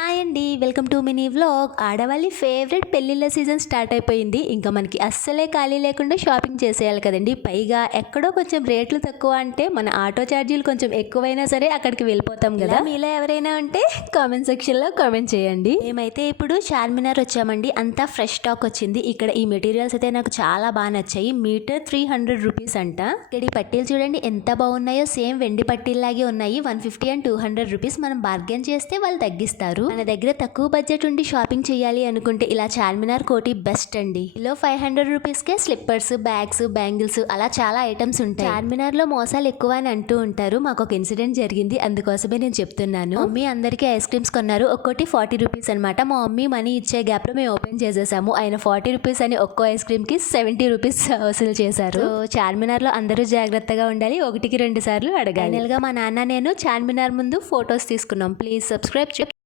Hi అండి, welcome to mini vlog. ఆడవాళ్ళి favourite పెళ్ళిళ్ళ సీజన్ స్టార్ట్ అయిపోయింది. ఇంకా మనకి అస్సలే ఖాళీ లేకుండా షాపింగ్ చేసేయాలి కదండి. పైగా ఎక్కడో కొంచెం రేట్లు తక్కువ అంటే మన ఆటో ఛార్జీలు కొంచెం ఎక్కువైనా సరే అక్కడికి వెళ్ళిపోతాం కదా. మీలో ఎవరైనా ఉంటే కామెంట్ సెక్షన్లో కామెంట్ చేయండి. మేమైతే ఇప్పుడు చార్మినార్ వచ్చామండి. అంతా ఫ్రెష్ స్టాక్ వచ్చింది. ఇక్కడ ఈ మెటీరియల్స్ అయితే నాకు చాలా బాగా నచ్చాయి. మీటర్ 300 రూపీస్ అంట. ఇక్కడ ఈ పట్టీలు చూడండి ఎంత బాగున్నాయో. సేమ్ వెండి పట్టీల్లాగే ఉన్నాయి. 150 అండ్ 200 రూపీస్. మనం బార్గెన్ చేస్తే వాళ్ళు తగ్గిస్తారు. మన దగ్గర తక్కువ బడ్జెట్ ఉండి షాపింగ్ చేయాలి అనుకుంటే ఇలా చార్మినార్ కోటి బెస్ట్ అండి. ఇలా 500 రూపీస్ కే స్లిప్పర్స్, బ్యాగ్స్, బ్యాంగిల్స్ అలా చాలా ఐటమ్స్ ఉంటాయి. చార్మినార్ లో మోసాలు ఎక్కువ అని అంటూ ఉంటారు. మాకు ఒక ఇన్సిడెంట్ జరిగింది, అందుకోసమే నేను చెప్తున్నాను. మమ్మీ అందరికీ ఐస్ క్రీమ్స్ కొన్నారు. ఒక్కోటి 40 రూపీస్ అనమాట. మా మమ్మీ మనీ ఇచ్చే గ్యాప్ లో మేము ఓపెన్ చేసేసాము. ఆయన 40 రూపీస్ అని ఒక్కో ఐస్ క్రీమ్ కి 70 రూపీస్ వసూలు చేశారు. చార్మినార్ లో అందరూ జాగ్రత్తగా ఉండాలి. 1కి 2 సార్లు అడగాలి. ఫైనల్ గా మా నాన్న నేను చార్మినార్ ముందు ఫొటోస్ తీసుకున్నాం. Please subscribe